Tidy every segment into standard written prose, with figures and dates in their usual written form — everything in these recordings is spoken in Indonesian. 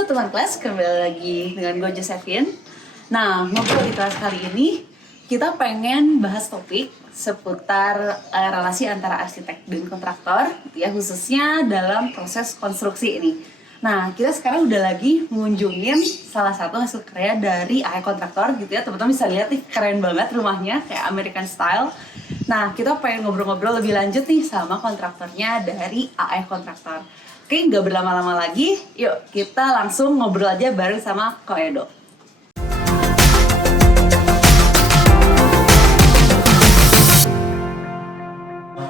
Halo teman kelas, kembali lagi dengan gue Josephine. Nah, ngobrol di kelas kali ini kita pengen bahas topik seputar relasi antara arsitek dan kontraktor, ya khususnya dalam proses konstruksi ini. Nah, kita sekarang udah lagi mengunjungin salah satu hasil karya dari AE Kontraktor gitu ya. Teman-teman bisa lihat nih, keren banget rumahnya, kayak American style. Nah, kita pengen ngobrol-ngobrol lebih lanjut nih sama kontraktornya dari AE Kontraktor. Oke, nggak berlama-lama lagi, yuk kita langsung ngobrol aja bareng sama Ko Edo.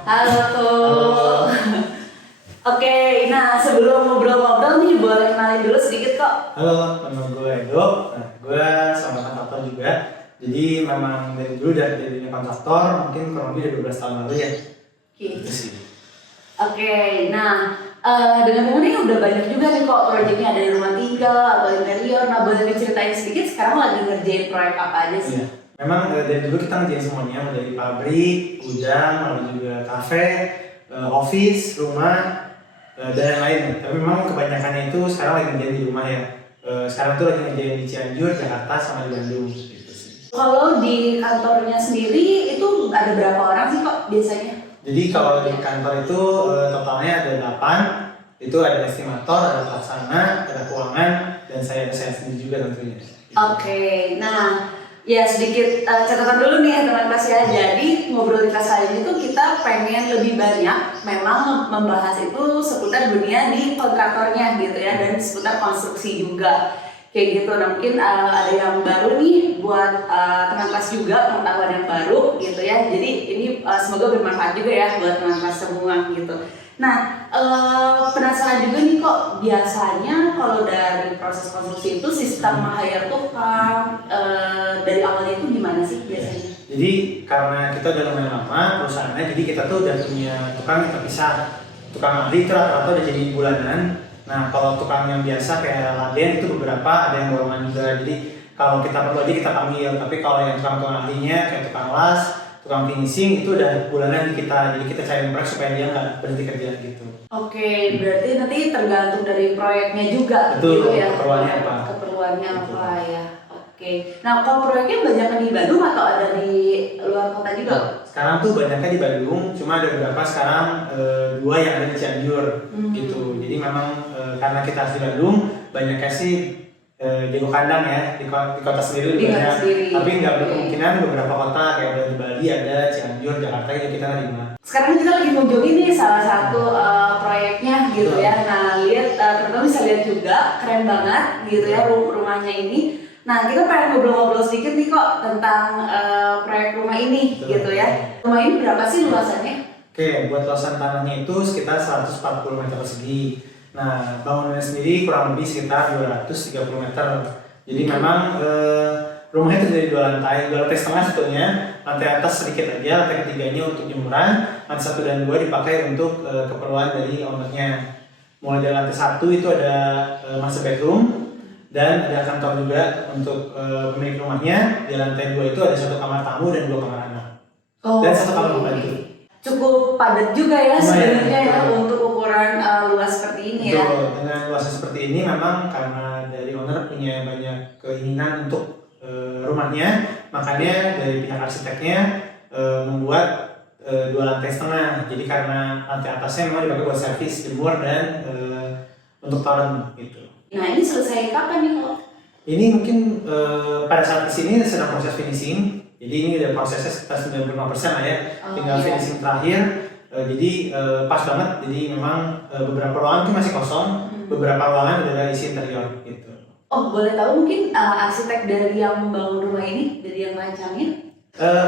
Halo Ko. Oke, nah sebelum ngobrol-ngobrol nih, boleh kenalin dulu sedikit kok. Halo, nama gue Edo. Nah, gue sama kontraktor juga. Jadi memang dari dulu dari jadinya kontraktor, mungkin kurang lebih dari 12 tahun lalu ya. Oke. Itu sih. Oke, nah dengan ini udah banyak juga nih kok proyeknya, ada di rumah tinggal atau interior. Nah, boleh diceritain sedikit sekarang lagi ngerjain proyek apa aja sih? Iya. Memang dari dulu kita ngerjain semuanya, mulai dari pabrik, gudang, lalu juga kafe, office, rumah, dan lain-lain. Tapi memang kebanyakannya itu sekarang lagi ngerjain di rumah ya. Sekarang tuh lagi ngerjain di Cianjur, Jakarta, sama di Bandung. Gitu sih. Kalau di kantornya sendiri itu ada berapa orang sih kok biasanya? Jadi kalau di kantor itu totalnya ada 8. Itu ada estimator, ada pelaksana, ada keuangan, dan saya sendiri juga tentunya. Oke, nah ya sedikit catatan dulu nih teman kelas ya. Jadi ngobrol di kelas kali ini tuh kita pengen lebih banyak memang membahas itu seputar dunia di kontraktornya gitu ya, dan seputar konstruksi juga. Kayak gitu, nah mungkin ada yang baru nih buat teman kelas juga, pengetahuan yang baru gitu ya. Jadi ini semoga bermanfaat juga ya buat teman kelas semua gitu. Nah, penasaran juga nih kok, biasanya kalau dari proses konstruksi itu sistem hire tukang dari awalnya itu gimana sih biasanya? Jadi karena kita udah lumayan lama perusahaannya, jadi kita tuh udah punya tukang yang terpisah. Tukang ahli itu rata-rata udah jadi bulanan. Nah, kalau tukang yang biasa kayak laden itu beberapa, ada yang borongan juga. Jadi kalau kita perlu aja kita panggil. Tapi kalau yang tukang ahlinya kayak tukang las, tukang finishing itu udah bulanan di kita. Jadi kita cari mereka supaya dia nggak berhenti kerja gitu. Oke, berarti nanti tergantung dari proyeknya juga. Betul, gitu ya. keperluannya apa? Keperluannya Betul. apa ya. Oke. Nah, kalau proyeknya banyak di Bandung atau ada di luar kota juga? Sekarang tuh banyaknya di Bandung, cuma ada beberapa sekarang 2 yang ada di Cianjur gitu. Jadi memang karena kita asli Bandung, banyaknya sih jago kandang ya di kota sendiri Di kota banyak. sendiri. Tapi nggak berkemungkinan beberapa kota kayak di Bali ada, Cianjur, Jakarta itu kita nerima. Sekarang kita lagi kunjungi nih salah satu proyeknya gitu ya. Nah, lihat teman-teman bisa lihat juga keren banget gitu ya rumahnya ini. Nah, kita pengen ngobrol-ngobrol sedikit nih kok tentang proyek rumah ini. Betul. Gitu ya. Rumah ini berapa sih luasannya? Oke, buat luasan tanahnya itu sekitar 140 meter persegi. Nah, bangunannya sendiri kurang lebih sekitar 230 meter. Jadi memang rumahnya itu dari 2 lantai setengah sebetulnya. Lantai atas sedikit aja, lantai ketiganya untuk jemuran, lantai 1 dan 2 dipakai untuk keperluan dari ownernya. Mulai dari lantai 1 itu ada master bedroom, dan ada kantor juga untuk pemilik rumahnya. Di lantai 2 itu ada 1 kamar tamu dan 2 kamar anak. Dan 1 kamar pembantu. Cukup padat juga ya sebenarnya ya betul. untuk ukuran luas seperti ini ya. Betul, dengan luasnya seperti ini memang karena dari owner punya banyak keinginan untuk rumahnya, makanya dari pihak arsiteknya membuat 2 lantai setengah. Jadi karena lantai atasnya memang dipakai buat servis, jemur, dan untuk toren gitu. Nah, ini selesai kapan nih kok? Ini mungkin pada saat kesini sedang proses finishing. Jadi ini udah prosesnya sekitar 95% lah ya. Tinggal finishing terakhir. Jadi pas banget. Jadi memang beberapa ruangan itu masih kosong. Beberapa ruangan udah ada isi interior gitu. Oh, boleh tahu mungkin arsitek dari yang membangun rumah ini, dari yang rancangin?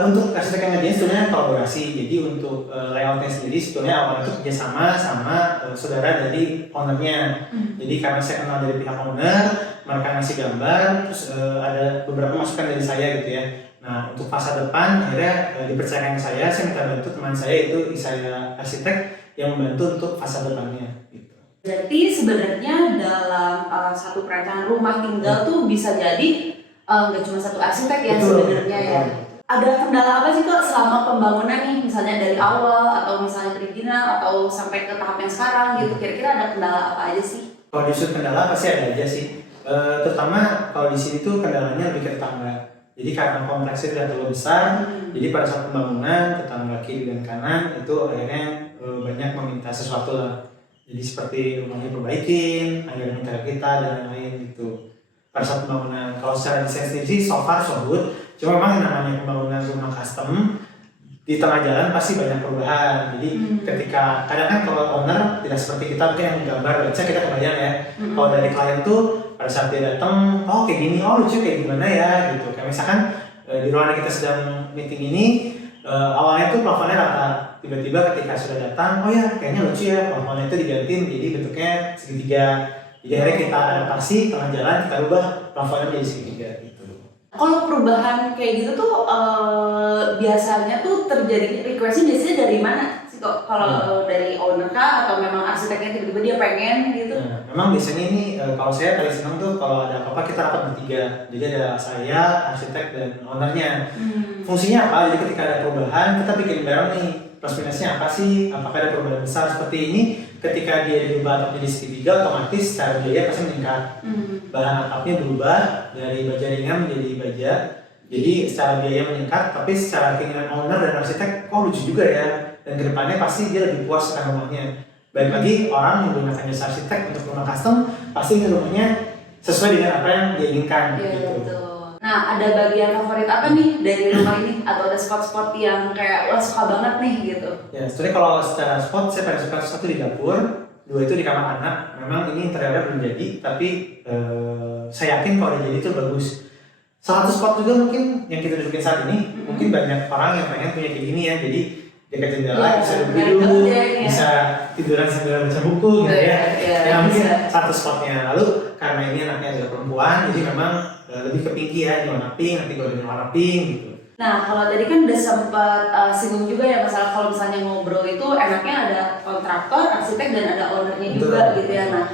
Untuk arsitek yang ngerjain sebetulnya kolaborasi. Jadi untuk layoutnya sendiri sebetulnya awalnya itu kerjasama sama saudara dari ownernya. Jadi karena saya kenal dari pihak owner, mereka ngasih gambar, terus ada beberapa masukan dari saya gitu ya. Nah, untuk fasa depan akhirnya dipercayakan ke saya minta bantu teman saya itu saya arsitek yang membantu untuk fasa depannya gitu. Berarti sebenarnya dalam satu perencanaan rumah tinggal tuh bisa jadi nggak cuma satu arsitek ya sebenarnya ya. Ada kendala apa sih kok selama pembangunan nih, misalnya dari awal atau misalnya perizinan atau sampai ke tahap yang sekarang gitu, kira-kira ada kendala apa aja sih? Kalau di sudut kendala pasti ada aja sih. Terutama kalau di sini tuh kendalanya lebih ke tetangga. Jadi karena kompleksnya tidak terlalu besar, jadi pada saat pembangunan tetangga kiri dan kanan itu akhirnya banyak meminta sesuatu lah. Jadi seperti rumahnya perbaikin, akhirnya minta ke kita dan lain-lain gitu. Pada saat pembangunan, kalau secara desain sendiri sih so far so good. Cuma memang yang namanya pembangunan rumah custom di tengah jalan pasti banyak perubahan. Jadi ketika kadang kan kalau owner tidak seperti kita mungkin yang gambar baca kita kebayang ya. Kalau dari klien tuh pada saat dia datang, oh kayak gini, oh lucu kayak gimana ya gitu. Kayak misalkan di ruangan kita sedang meeting ini awalnya tuh plafonnya rata, tiba-tiba ketika sudah datang, oh ya kayaknya lucu ya plafonnya itu digantiin jadi bentuknya segitiga. Jadi akhirnya kita adaptasi tengah jalan kita rubah plafonnya menjadi segitiga gitu. Kalau perubahan kayak gitu tuh biasanya tuh terjadi requestnya biasanya dari mana sih kok? Kalau dari owner kah atau memang arsiteknya tiba-tiba dia pengen gitu? Nah, memang biasanya ini kalau saya paling senang tuh kalau ada apa-apa kita rapat bertiga. Jadi ada saya, arsitek dan ownernya. Fungsinya apa? Jadi ketika ada perubahan kita bikin bareng nih plus minusnya apa sih? Apakah ada perubahan besar seperti ini? Ketika dia diubah atau jadi segitiga, otomatis secara biaya pasti meningkat. Bahan atapnya berubah dari baja ringan menjadi baja. Jadi secara biaya meningkat, tapi secara keinginan owner dan arsitek, oh lucu juga ya. Dan kedepannya pasti dia lebih puas akan rumahnya. Baik lagi orang menggunakan jasa arsitek untuk rumah custom, pasti rumahnya sesuai dengan apa yang dia inginkan. Gitu. Nah, ada bagian favorit apa nih dari rumah ini? Atau ada spot-spot yang kayak wah suka banget nih gitu? Ya, sebenarnya kalau secara spot saya paling suka satu di dapur, dua itu di kamar anak. Memang ini interiornya belum jadi, tapi saya yakin kalau udah jadi itu bagus. Salah satu spot juga mungkin yang kita dudukin saat ini, mungkin banyak orang yang pengen punya kayak gini ya. Jadi dekat jendela bisa duduk, bisa tiduran sambil baca buku gitu ya. Ya mungkin satu spotnya. Lalu karena ini anaknya adalah perempuan, jadi memang lebih ke pinky ya, di warna pink, nanti kalau di warna pink gitu. Nah, kalau tadi kan udah sempat singgung juga ya masalah kalau misalnya ngobrol itu enaknya ada kontraktor, arsitek dan ada ownernya juga gitu ya. Nah,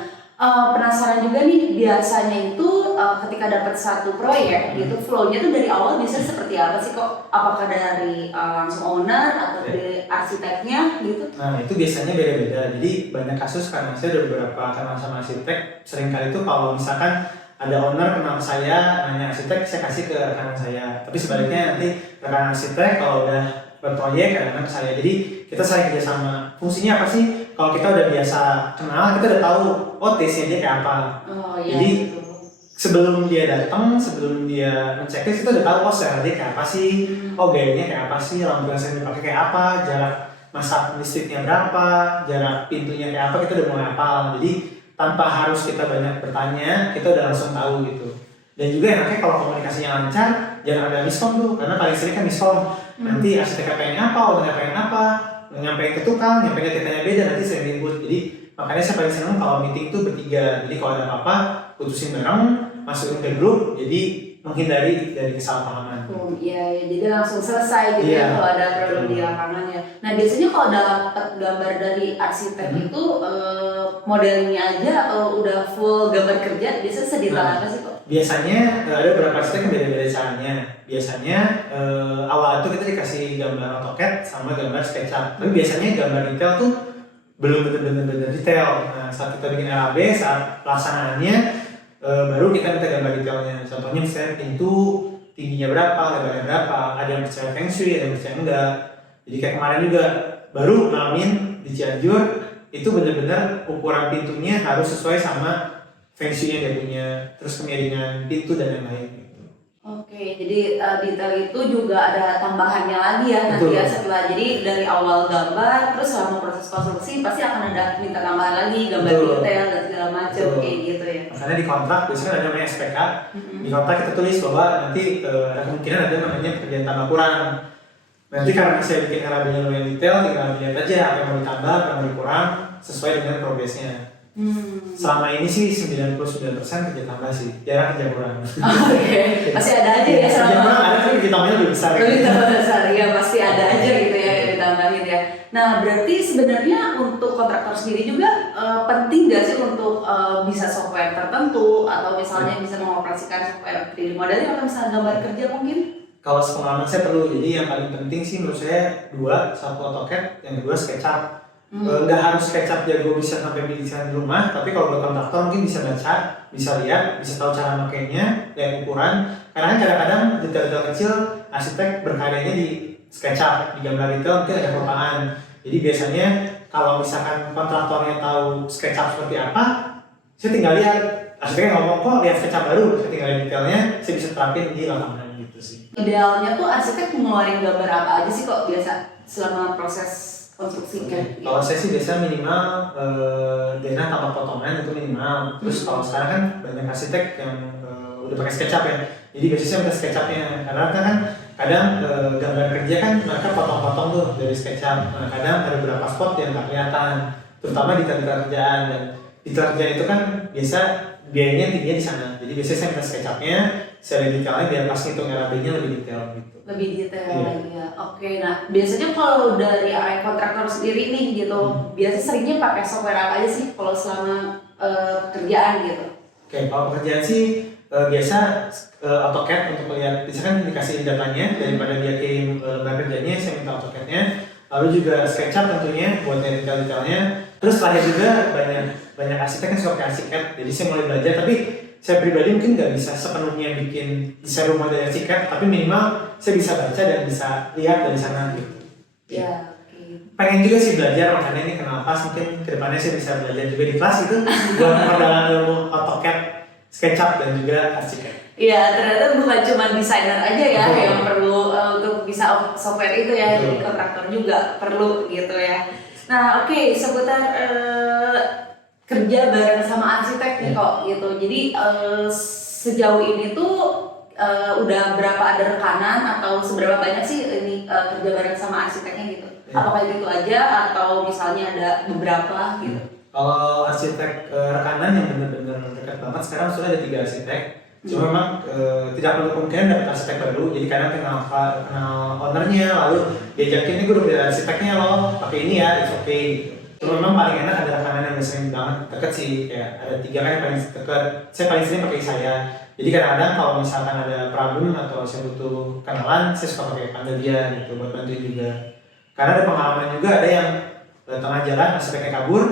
penasaran juga nih biasanya itu ketika dapat satu proyek gitu flow-nya tuh dari awal biasanya seperti apa sih kok? Apakah dari langsung owner atau dari arsiteknya gitu? Nah, itu biasanya beda-beda. Jadi banyak kasus karena saya udah beberapa kenal sama arsitek, seringkali itu kalau misalkan ada owner kenal saya, nanya arsitek, saya kasih ke rekanan saya. Tapi sebaliknya nanti rekanan arsitek kalau udah berproyek kadang-kadang ke saya. Jadi kita saling kerjasama. Fungsinya apa sih? Kalau kita udah biasa kenal, kita udah tahu oh taste-nya dia kayak apa. Jadi sebelum dia datang, sebelum dia ngecek kita udah tahu oh selera dia kayak apa sih, oh gayanya kayak apa sih, lampu yang saya dipakai kayak apa, jarak masak listriknya berapa, jarak pintunya kayak apa, kita udah mulai hafal. Jadi tanpa harus kita banyak bertanya, kita udah langsung tahu gitu. Dan juga enaknya kalau komunikasinya lancar, jangan ada miskom tuh, karena paling sering kan miskom. Nanti arsiteknya pengen apa, ownernya pengen apa, nyampein ke tukang, nyampein ke kitanya beda, nanti sering ribut. Jadi makanya saya paling senang kalau meeting tuh bertiga. Jadi kalau ada apa-apa, putusin bareng, masukin ke grup, jadi menghindari dari kesalahpahaman. Iya, jadi langsung selesai gitu ya kalau ada problem di lapangan ya. Nah biasanya kalau dapat gambar dari arsitek itu modelnya aja atau udah full gambar kerja, biasanya sedetail apa sih kok? Biasanya ada beberapa arsitek yang beda-beda caranya. Biasanya awal itu kita dikasih gambar AutoCAD sama gambar SketchUp. Tapi biasanya gambar detail tuh belum benar-benar detail. Nah saat kita bikin RAB, saat pelaksanaannya baru kita minta gambar detailnya. Contohnya misalnya pintu tingginya berapa, lebarnya berapa, ada yang percaya feng shui, ada yang percaya enggak. Jadi kayak kemarin juga baru ngalamin di Cianjur itu benar-benar ukuran pintunya harus sesuai sama feng shui yang dia punya, terus kemiringan pintu dan lain-lain. Oke, jadi detail itu juga ada tambahannya lagi ya nanti ya setelah jadi dari awal gambar terus selama proses konstruksi pasti akan ada minta tambahan lagi gambar detail dan segala macam kayak gitu ya. Makanya di kontrak biasanya ada namanya SPK. Di kontrak kita tulis bahwa nanti ada kemungkinan ada namanya pekerjaan tambah kurang. Nanti karena saya bikin RAB-nya lumayan detail, tinggal lihat aja apa yang mau ditambah, apa yang mau dikurang sesuai dengan progresnya. Selama ini sih 99% kerja tambah sih, jarang kerja kurang. Oke, pasti ada aja ya selama. Kerja kurang ada tapi kerja tambahnya lebih besar. Lebih besar, ya pasti ada aja gitu ya yang ditambahin ya. Nah berarti sebenarnya untuk kontraktor sendiri juga penting nggak sih untuk bisa software tertentu atau misalnya bisa mengoperasikan software 3D modeling atau misalnya gambar kerja mungkin? Kalau sepengalaman saya perlu, jadi yang paling penting sih menurut saya dua, satu AutoCAD, yang kedua SketchUp. nggak harus SketchUp jago bisa sampai desain di rumah, tapi kalau buat kontraktor mungkin bisa baca, bisa lihat, bisa tahu cara makainya, lihat ukuran. Karena kan kadang-kadang detail-detail kecil arsitek berkaryanya di SketchUp, di gambar detail mungkin ada kelupaan. Jadi biasanya kalau misalkan kontraktornya tahu SketchUp seperti apa, saya tinggal lihat, arsiteknya ngomong kok lihat SketchUp baru, saya tinggal lihat detailnya, saya bisa terapin di lapangan gitu sih. Idealnya tuh arsitek ngeluarin gambar apa aja sih kok biasa selama proses konstruksinya? Kalau saya sih biasa minimal denah tanpa potongan itu minimal. Terus kalau sekarang kan banyak arsitek yang udah pakai SketchUp ya. Jadi biasanya saya minta SketchUp-nya karena kan kadang gambar kerja kan mereka potong-potong tuh dari SketchUp. Nah, kadang ada beberapa spot yang nggak kelihatan, terutama di detail kerjaan, dan detail kerjaan itu kan biasa biayanya tingginya di sana. Jadi biasanya saya minta SketchUp-nya, saya lihat detailnya biar pas ngitung RAB-nya lebih detail gitu. Lebih detail lagi ya. Oke, nah biasanya kalau dari area kontraktor sendiri nih gitu, biasanya seringnya pakai software apa aja sih kalau selama pekerjaan gitu? Oke, kalau pekerjaan sih biasa AutoCAD untuk melihat, misalkan dikasih datanya daripada dia kirim lembar kerjanya, saya minta AutoCAD-nya. Lalu juga SketchUp tentunya buat detail-detailnya. Terus terakhir juga banyak arsitek yang suka pakai ArchiCAD, jadi saya mulai belajar. Tapi saya pribadi mungkin nggak bisa sepenuhnya bikin desain rumah dari ArchiCAD, tapi minimal saya bisa baca dan bisa lihat dari sana gitu. Ya, oke. Pengen juga sih belajar, makanya ini kenapa mungkin kedepannya saya bisa belajar juga di kelas itu buat perdagangan ilmu AutoCAD, SketchUp dan juga ArchiCAD. Iya, ternyata bukan cuma desainer aja ya yang perlu untuk bisa software itu ya, jadi kontraktor juga perlu gitu ya. Nah, oke, seputar kerja bareng sama arsitek nih kok gitu. Jadi sejauh ini tuh udah berapa ada rekanan atau seberapa banyak sih ini kerja bareng sama arsiteknya gitu? Apakah itu aja atau misalnya ada beberapa gitu? Kalau arsitek rekanan yang benar-benar dekat banget sekarang sudah ada 3 arsitek. Cuma memang tidak perlu kemungkinan dapat arsitek baru. Jadi kadang kenal ownernya, lalu diajakin ini gue udah punya arsiteknya loh, pakai ini ya, it's okay. Cuma memang paling enak ada rekanan yang sering banget deket sih, kayak ada 3 kan yang paling deket. Saya paling sering pakai saya. Jadi kadang-kadang kalau misalkan ada problem atau saya butuh kenalan, saya suka pakai panggil dia gitu buat bantuin juga. Karena ada pengalaman juga, ada yang tengah jalan arsiteknya kabur,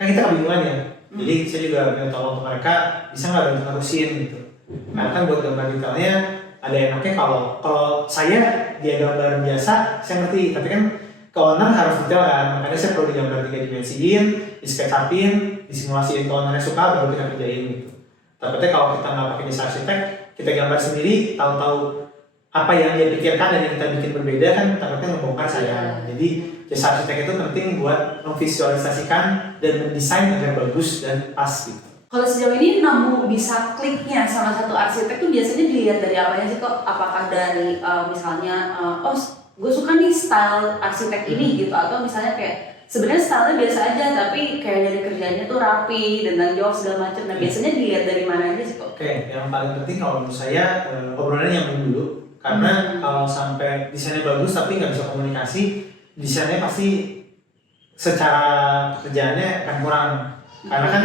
kan kita kebingungan ya. Jadi saya juga minta tolong ke mereka, bisa nggak bantu terusin gitu. Karena kan buat gambar detailnya ada enaknya kalau saya dia gambar biasa saya ngerti, tapi kan ke owner harus detail kan, makanya saya perlu digambar 3 dimensiin, di sketch-upin, disimulasiin ke ownernya suka baru kita kerjain gitu. Tapi kalau kita nggak pakai jasa arsitek, kita gambar sendiri, tahu-tahu apa yang dia pikirkan dan yang kita bikin berbeda kan takutnya ngebongkar saya. Jadi jasa arsitek itu penting buat memvisualisasikan dan mendesain agar bagus dan pas gitu. Kalau sejauh ini nemu bisa kliknya sama satu arsitek tuh biasanya dilihat dari apanya sih kok? Apakah dari misalnya oh gue suka nih style arsitek ini gitu, atau misalnya kayak sebenarnya stylenya biasa aja tapi kayak dari kerjanya tuh rapi dan tanggung jawab segala macam. Nah biasanya dilihat dari mana aja sih kok? Oke, yang paling penting kalau menurut saya obrolannya yang dulu, karena kalau sampai desainnya bagus tapi nggak bisa komunikasi, desainnya pasti secara pekerjaannya akan kurang. Karena kan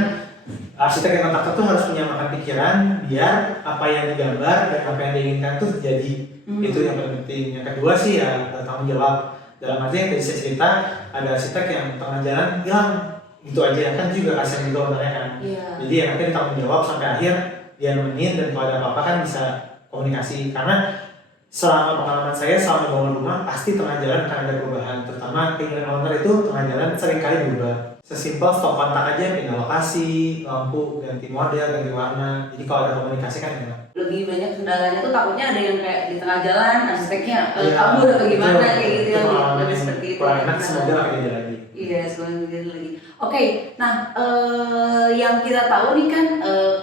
arsitek yang kontraktor tuh harus menyamakan pikiran biar apa yang digambar dan apa yang diinginkan tuh terjadi. Itu yang paling penting. Yang kedua sih ya tanggung jawab. Dalam arti yang tadi saya cerita, ada arsitek yang tengah jalan hilang gitu aja, kan juga kasihan juga orangnya kan. Jadi yang akhirnya ditanggung jawab sampai akhir, dia nemenin, dan kalau ada apa-apa kan bisa komunikasi. Karena selama pengalaman saya selama bangun rumah pasti tengah jalan akan ada perubahan, terutama keinginan owner itu tengah jalan seringkali berubah. Sesimpel stop kontak aja, pindah lokasi, lampu, ganti model, ganti warna. Jadi kalau ada komunikasi kan enak. Lebih banyak kendalanya tuh takutnya ada yang kayak di tengah jalan arsiteknya kabur atau gimana kayak gitu ya, lebih seperti itu. Kurang enak semoga gak kayak lagi. Iya, semoga gitu lagi. Oke, nah yang kita tahu nih kan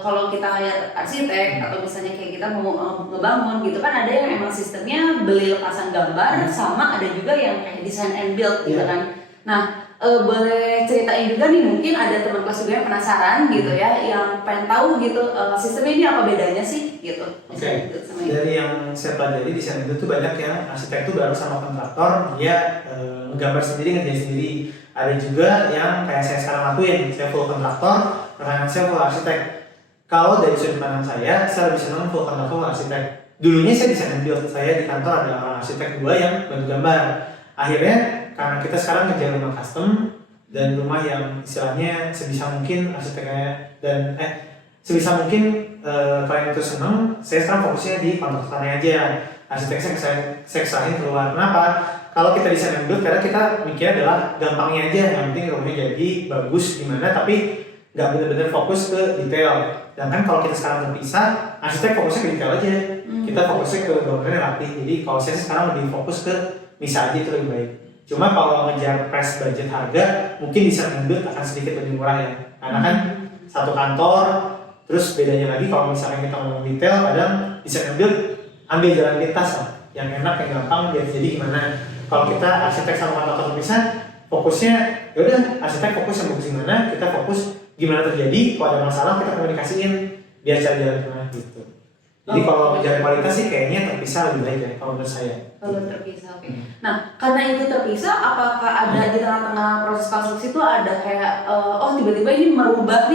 kalau kita hire arsitek atau misalnya kayak kita mau ngebangun gitu kan, ada yang emang sistemnya beli lepasan gambar, sama ada juga yang kayak design and build gitu kan. Nah boleh ceritain juga nih, mungkin ada teman kelas juga yang penasaran gitu ya, yang pengen tahu gitu sistemnya ini apa bedanya sih gitu. Oke. Dari yang saya pelajari desain itu tuh banyak yang arsitek tuh baru sama kontraktor, dia menggambar sendiri, ngerjain sendiri. Ada juga yang kayak saya sekarang lakuin, saya full kontraktor, rekan saya full arsitek. Kalau dari sudut pandang saya lebih senang full kontraktor, full arsitek. Dulunya saya desain and build, saya di kantor ada orang arsitek 2 yang bantu gambar. Akhirnya karena kita sekarang ngerjain rumah custom, dan rumah yang istilahnya sebisa mungkin arsiteknya dan sebisa mungkin klien itu senang. Saya sekarang fokusnya di kontraktornya aja, arsiteknya saya serahin keluar. Kenapa? Kalau kita desain and build, karena kita mikir adalah gampangnya aja, yang penting rumahnya jadi bagus gimana, tapi nggak benar-benar fokus ke detail. Dan kan kalau kita sekarang berpisah, arsitek fokusnya ke detail aja, kita fokusnya ke bangunan yang rapi. Jadi kalau saya sekarang lebih fokus ke misal aja itu lebih baik. Cuma kalau ngejar price budget harga, mungkin desain and build akan sedikit lebih murah ya, karena kan satu kantor. Terus bedanya lagi kalau misalnya kita mau detail, kadang desain and build ambil jalan pintas lah, yang enak, yang gampang. Jadi gimana? Kalau kita arsitek sama kontraktor bisa, fokusnya yaudah arsitek fokus yang bagus gimana, kita fokus gimana terjadi. Kalau ada masalah kita komunikasiin, biar cari jalan tengah gitu. Jadi kalau mencari kualitas sih kayaknya terpisah lebih baik ya kalau menurut saya. Kalau terpisah, oke. Nah, karena itu terpisah, apakah ada di tengah-tengah proses konstruksi itu ada kayak tiba-tiba ini merubah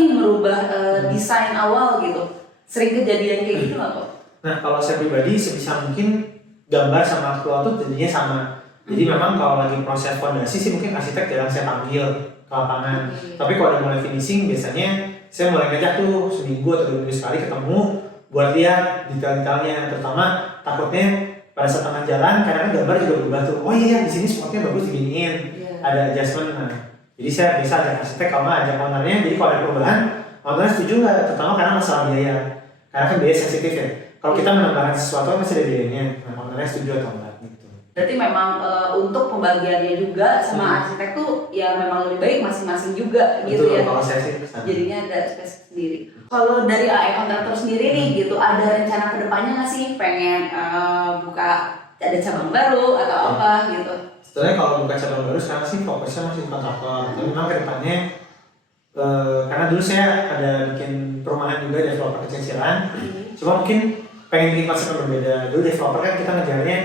desain awal gitu? Sering kejadian kayak gitu nggak kok? Nah, kalau saya pribadi sebisa mungkin gambar sama aktual tuh jadinya sama. Jadi memang kalau lagi proses fondasi sih mungkin arsitek jarang saya panggil ke lapangan. Tapi kalau ada mulai finishing biasanya saya mulai ngajak tuh seminggu atau 2 minggu sekali ketemu buat lihat detail-detailnya. Terutama takutnya pada saat tengah jalan kadang gambar juga berubah tuh. Oh iya di sini spotnya bagus diginiin. Ada adjustment. Nah, jadi saya bisa ajak arsitek kalau nggak ajak ownernya. Jadi kalau ada perubahan, ownernya setuju nggak? Terutama karena masalah biaya. Karena kan biaya sensitif ya. Kalau kita menambahkan sesuatu kan masih ada biayanya. Nah, ownernya setuju atau enggak gitu. Berarti memang untuk pembagiannya juga sama arsitek tuh ya memang lebih baik masing-masing juga gitu. Betul, ya. Kalau saya sih jadinya ada space sendiri. Kalau dari AE kontraktor sendiri nih gitu, ada rencana kedepannya nggak sih pengen buka ada cabang baru atau apa gitu? Sebenarnya kalau buka cabang baru sekarang sih fokusnya masih di kontraktor. Tapi memang kedepannya karena dulu saya ada bikin perumahan juga developer kecil-kecilan. Cuma mungkin pengen bikin konsep yang berbeda. Dulu developer kan kita ngejarnya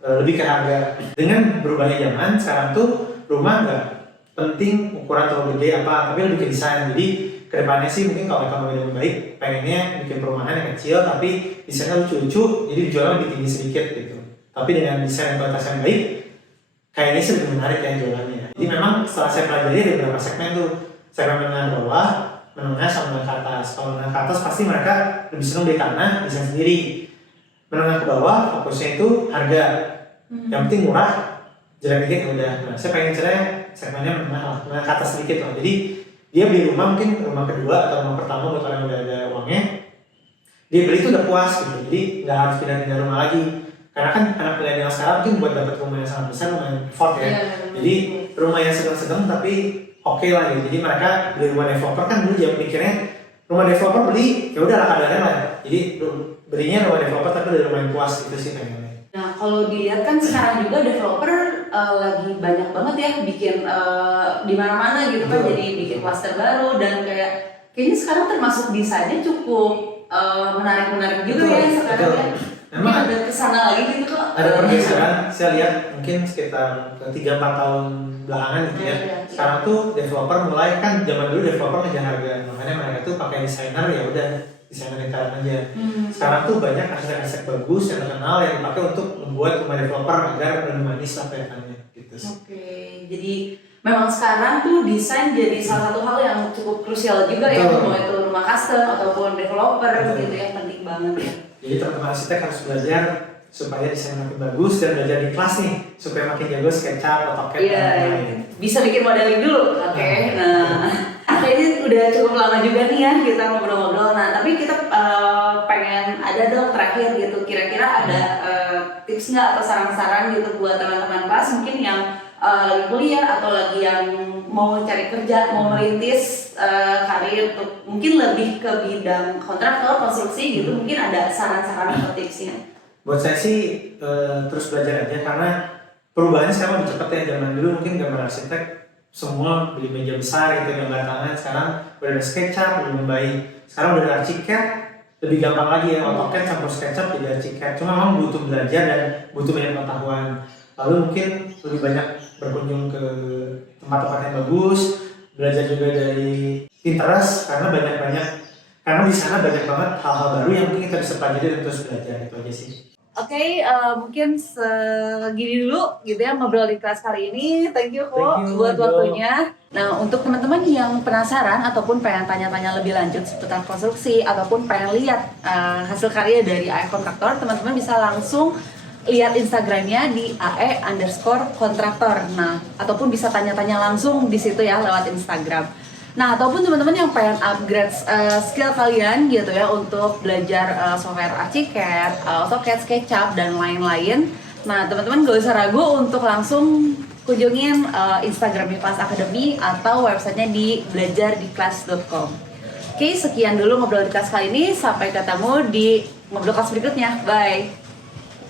lebih ke harga. Dengan berubahnya zaman, sekarang tuh rumah nggak penting ukuran terlalu gede apa, tapi lebih ke desain. Jadi kedepannya sih mungkin kalau ekonomi lebih baik, pengennya bikin perumahan yang kecil tapi desainnya lucu-lucu, jadi dijualnya lebih tinggi sedikit gitu. Tapi dengan desain kualitas yang baik, kayaknya sih lebih menarik ya jualannya. Jadi memang setelah saya pelajari ada beberapa segmen tuh, segmen menengah bawah, menengah sama menengah ke atas. Kalau menengah ke atas pasti mereka lebih senang beli tanah, desain sendiri. Menengah ke bawah fokusnya itu harga, yang penting murah, jelek dikit udah. Nah, saya pengen segmennya menengah ke atas sedikit loh. Jadi dia beli rumah mungkin rumah kedua atau rumah pertama buat orang yang udah ada uangnya, dia beli itu udah puas gitu. Jadi nggak harus pindah-pindah rumah lagi. Karena kan anak milenial sekarang mungkin buat dapat rumah yang sangat besar lumayan effort ya. Jadi rumah yang sedang-sedang tapi oke lah gitu. Jadi mereka beli rumah developer kan dulu dia mikirnya rumah developer beli ya udah lah kadarnya lah. Jadi belinya rumah developer tapi dari rumah yang puas itu sih pengennya. Nah kalau dilihat kan sekarang juga developer lagi banyak banget ya bikin di mana-mana gitu kan, jadi bikin klaster baru dan kayaknya sekarang termasuk desainnya cukup menarik juga ya sekarang ya. Memang ada kesana lagi gitu kok. Ada pergeseran, saya lihat mungkin sekitar 3-4 tahun belakangan gitu ya. Sekarang tuh developer mulai kan zaman dulu developer ngejar harga, makanya mereka tuh pakai desainer ya udah desainer internet aja. Sekarang tuh banyak arsitek-arsitek bagus yang terkenal yang dipakai untuk membuat rumah developer agar lebih manis lah kelihatannya gitu. Oke, jadi memang sekarang tuh desain jadi salah satu hal yang cukup krusial juga ya, mau itu rumah custom ataupun developer gitu ya, penting banget ya. Jadi teman-teman arsitek harus belajar supaya desain makin bagus dan belajar di kelas nih supaya makin jago SketchUp, AutoCAD dan lain-lain. Bisa bikin modeling dulu, oke. Nah, ini udah cukup lama juga nih ya kita ngobrol-ngobrol. Nah, tapi kita pengen ada dong terakhir gitu. Kira-kira ada tips nggak atau saran-saran gitu buat teman-teman kelas mungkin yang lagi kuliah atau lagi yang mau cari kerja, mau merintis karir untuk mungkin lebih ke bidang kontraktor, konstruksi gitu, mungkin ada saran-saran atau tipsnya? Buat saya sih terus belajar aja karena perubahannya sekarang lebih cepat ya. Zaman dulu mungkin gambar arsitek semua beli meja besar gitu, gambar tangan. Sekarang udah ada SketchUp, lebih membaik. Sekarang udah ada ArchiCAD, lebih gampang lagi ya. AutoCAD campur SketchUp jadi ArchiCAD. Cuma memang butuh belajar dan butuh banyak pengetahuan. Lalu mungkin lebih banyak berkunjung ke tempat-tempat yang bagus, belajar juga dari Pinterest karena di sana banyak banget hal-hal baru yang mungkin kita bisa pelajari dan terus belajar, itu aja sih. Oke, mungkin segini dulu gitu ya ngobrol di kelas kali ini. Thank you kok Thank you, buat Jo. waktunya. Nah, untuk teman-teman yang penasaran ataupun pengen tanya-tanya lebih lanjut seputar konstruksi ataupun pengen lihat hasil karya dari AE Kontraktor, teman-teman bisa langsung lihat Instagramnya di AE_kontraktor. Nah, ataupun bisa tanya-tanya langsung di situ ya lewat Instagram. Nah, ataupun teman-teman yang pengen upgrade skill kalian gitu ya untuk belajar software Archicad, AutoCAD, SketchUp, dan lain-lain. Nah, teman-teman gak usah ragu untuk langsung kunjungin Instagram Mipas Academy atau websitenya di belajar-di-kelas.com. Oke, sekian dulu ngobrol di kelas kali ini. Sampai ketemu di ngobrol kelas berikutnya. Bye!